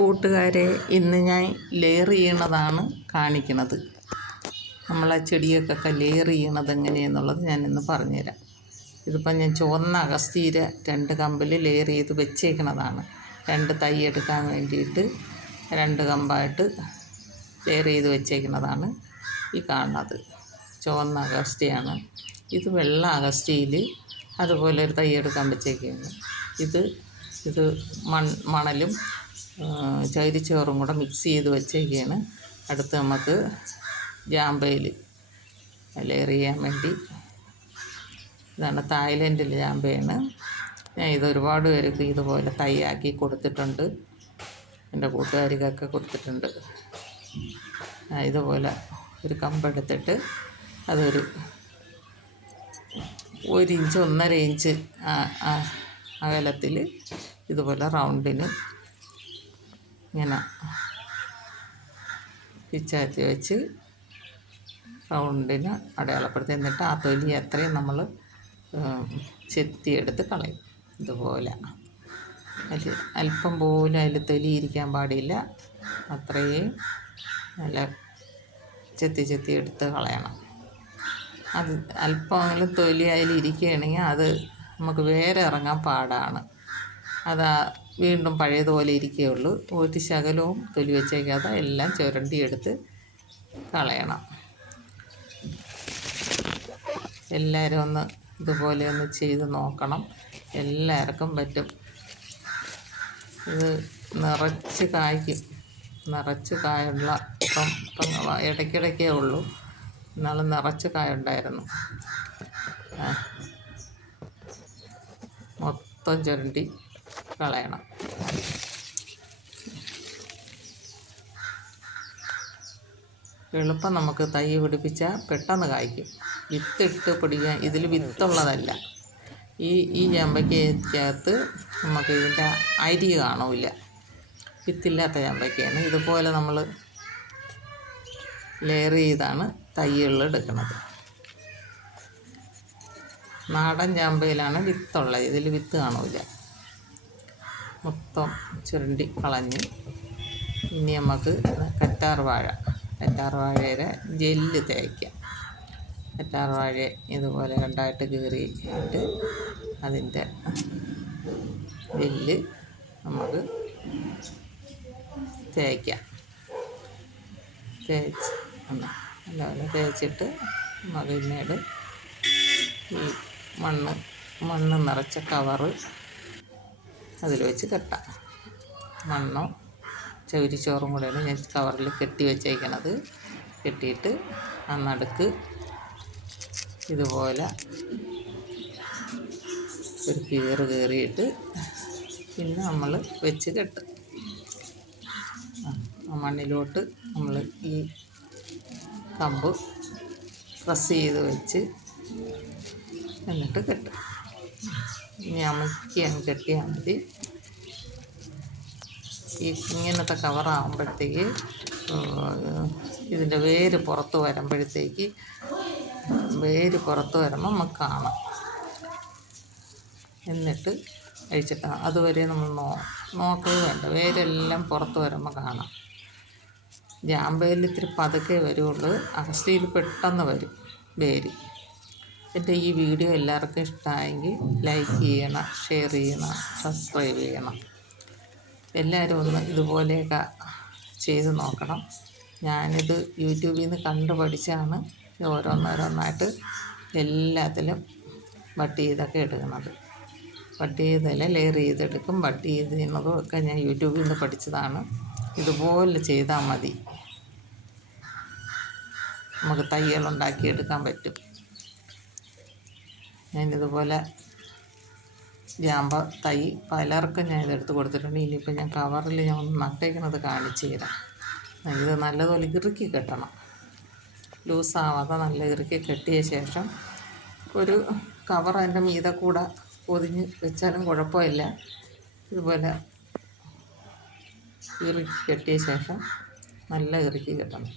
കൂട്ടുകാരെ ഇന്ന് ഞാൻ ലെയർ ചെയ്യണതാണ് കാണിക്കണത്. നമ്മളെ ചെടിയൊക്കെ ലെയർ ചെയ്യണത് എങ്ങനെയെന്നുള്ളത് ഞാനിന്ന് പറഞ്ഞുതരാം. ഇതിപ്പം ഞാൻ ചുവന്ന അഗസ്തീര രണ്ട് കമ്പിൽ ലെയർ ചെയ്ത് വെച്ചേക്കണതാണ്. രണ്ട് തൈ എടുക്കാൻ വേണ്ടിയിട്ട് രണ്ട് കമ്പായിട്ട് ലെയർ ചെയ്ത് വെച്ചേക്കണതാണ് ഈ കാണുന്നത്. ചുവന്ന അഗസ്റ്റിയാണ് ഇത് വെള്ള അഗസ്റ്റിയിൽ അതുപോലെ ഒരു തൈ എടുക്കാൻ വെച്ചേക്കുകയാണ് ഇത് ഇത് മൺ മണലും ചകിരിച്ചോറും കൂടെ മിക്സ് ചെയ്ത് വെച്ചേക്കാണ്. അടുത്ത് നമുക്ക് ജാമ്പയിൽ ലെയർ ചെയ്യാൻ വേണ്ടി. ഇതാണ് തായ്ലൻഡിലെ ജാമ്പയാണ്. ഞാൻ ഇത് ഒരുപാട് പേർക്ക് ഇതുപോലെ തൈയാക്കി കൊടുത്തിട്ടുണ്ട്. എന്റെ കൂട്ടുകാരികൊക്കെ കൊടുത്തിട്ടുണ്ട്. ഇതുപോലെ ഒരു കമ്പെടുത്തിട്ട് അതൊരു ഒരു ഇഞ്ച് ഒന്നര ഇഞ്ച് അകലത്തിൽ ഇതുപോലെ റൗണ്ടിന് ഇങ്ങനെ പിച്ചാത്തി വെച്ച് റൗണ്ടിന് അടയാളപ്പെടുത്തി. എന്നിട്ട് ആ തൊലി അത്രയും നമ്മൾ ചെത്തിയെടുത്ത് കളയും. ഇതുപോലെ. അതിൽ അല്പം പോലും അതിൽ തൊലി ഇരിക്കാൻ പാടില്ല. അത്രയും നല്ല ചെത്തി ചെത്തി എടുത്ത് കളയണം. അത് അല്പമെങ്കിലും തൊലി അതിൽ ഇരിക്കുകയാണെങ്കിൽ അത് നമുക്ക് വേറെ ഇറങ്ങാൻ പാടാണ്. അത് വീണ്ടും പഴയതുപോലെ ഇരിക്കുകയുള്ളൂ. ഒരു ശകലവും തൊലി വെച്ചേക്കാതെ എല്ലാം ചുരണ്ടിയെടുത്ത് കളയണം. എല്ലാവരും ഒന്ന് ഇതുപോലെ ഒന്ന് ചെയ്ത് നോക്കണം. എല്ലാവർക്കും പറ്റും. ഇത് നിറച്ച് കായ്ക്കും. നിറച്ച് കായുള്ള ഇപ്പം ഇപ്പം ഇടയ്ക്കിടയ്ക്കേ ഉള്ളൂ. എന്നാലും നിറച്ച് കായുണ്ടായിരുന്നു. മൊത്തം ചുരണ്ടി. കളയണം. എളുപ്പം നമുക്ക് തൈ പിടിപ്പിച്ചാൽ പെട്ടെന്ന് കായ്ക്കും. വിത്തിട്ട് പിടിക്കാൻ ഇതിൽ വിത്തുള്ളതല്ല. ഈ ഈ ചമ്പയ്ക്കകത്ത് നമുക്ക് ഇതിന്റെ അരി കാണൂല വിത്തില്ലാത്ത ചമ്പയ്ക്കയാണ് ഇതുപോലെ നമ്മൾ ലെയർ ചെയ്താണ് തൈകളിൽ എടുക്കുന്നത്. നാടൻ ചാമ്പയിലാണ് വിത്തുള്ളത്. ഇതിൽ വിത്ത് കാണൂല മൊത്തം ചുരണ്ടി കളഞ്ഞ് ഇനി നമുക്ക് കറ്റാർ വാഴ കറ്റാർ വാഴയുടെ ജെല്ല് തേക്കാം. കറ്റാർ വാഴ ഇതുപോലെ രണ്ടായിട്ട് കീറിയിട്ട് അതിന്റെ ജെല്ല് നമുക്ക് തേക്കാം. തേച്ച് നല്ലപോലെ തേച്ചിട്ട് നമുക്ക് പിന്നീട് ഈ മണ്ണ് മണ്ണ് നിറച്ച കവറ് അതിൽ വെച്ച് കെട്ടാം. മണ്ണോ ചകിരിച്ചോറും കൂടെയാണ് ഞാൻ കവറിൽ കെട്ടി വെച്ചേക്കണത്. കെട്ടിയിട്ട് ആ നടുക്ക് ഇതുപോലെ ഒരു കീറ് കീറിയിട്ട് പിന്നെ നമ്മൾ വെച്ച് കെട്ടും. മണ്ണിലോട്ട് നമ്മൾ ഈ കമ്പ് പ്രസ് ചെയ്ത് വെച്ച് എന്നിട്ട് കെട്ടും. ഇനി കെട്ടിയാൽ മതി. ഈ ഇങ്ങനത്തെ കവറാകുമ്പോഴത്തേക്ക് ഇതിന്റെ വേര് പുറത്ത് വരുമ്പോഴത്തേക്ക് വേര് പുറത്ത് വരുമ്പോൾ നമുക്ക് കാണാം. എന്നിട്ട് അഴിച്ചിട്ട് അതുവരെ നമ്മൾ നോ നോക്കുക വേണ്ട. വേരെല്ലാം പുറത്ത് വരുമ്പോൾ കാണാം. ജാമ്പയിൽ ഇത്തിരി പതുക്കെ വരുള്ളൂ. അഗസ്റ്റിയിൽ പെട്ടെന്ന് വരും വേര്. എന്റെ ഈ വീഡിയോ എല്ലാവർക്കും ഇഷ്ടമായെങ്കിൽ ലൈക്ക് ചെയ്യണം ഷെയർ ചെയ്യണം സബ്സ്ക്രൈബ് ചെയ്യണം. എല്ലാവരും ഒന്ന് ഇതുപോലെയൊക്കെ ചെയ്ത് നോക്കണം. ഞാനിത് യൂട്യൂബിൽ നിന്ന് കണ്ടു പഠിച്ചാണ് ഓരോന്നോരോന്നായിട്ട് എല്ലാത്തിലും വട്ടി ചെയ്തൊക്കെ എടുക്കുന്നത്. വട്ടി ചെയ്തല്ല ലെയർ ചെയ്തെടുക്കും വട്ടി ചെയ്ത് ചെയ്യുന്നതും ഒക്കെ ഞാൻ യൂട്യൂബിൽ നിന്ന് പഠിച്ചതാണ്. ഇതുപോലെ ചെയ്താൽ മതി. നമുക്ക് തയ്യൽ ഉണ്ടാക്കിയെടുക്കാൻ പറ്റും. ഞാനിതുപോലെ ജാമ്പ തൈ പലർക്കും ഞാൻ ഇതെടുത്ത് കൊടുത്തിട്ടുണ്ട്. ഇനിയിപ്പോൾ ഞാൻ കവറിൽ ഞാൻ ഒന്ന് നട്ടേക്കുന്നത് കാണിച്ചു തരാം. ഇത് നല്ലതുപോലെ ഇറുക്കി കെട്ടണം. ലൂസാവാതെ നല്ല ഇറുക്കി കെട്ടിയ ശേഷം ഒരു കവർ അതിന്റെ മീതെ കൂടെ പൊതിഞ്ഞ് വെച്ചാലും കുഴപ്പമില്ല. ഇതുപോലെ ഇറുക്കി കെട്ടിയ ശേഷം നല്ല ഇറുക്കി കെട്ടണം.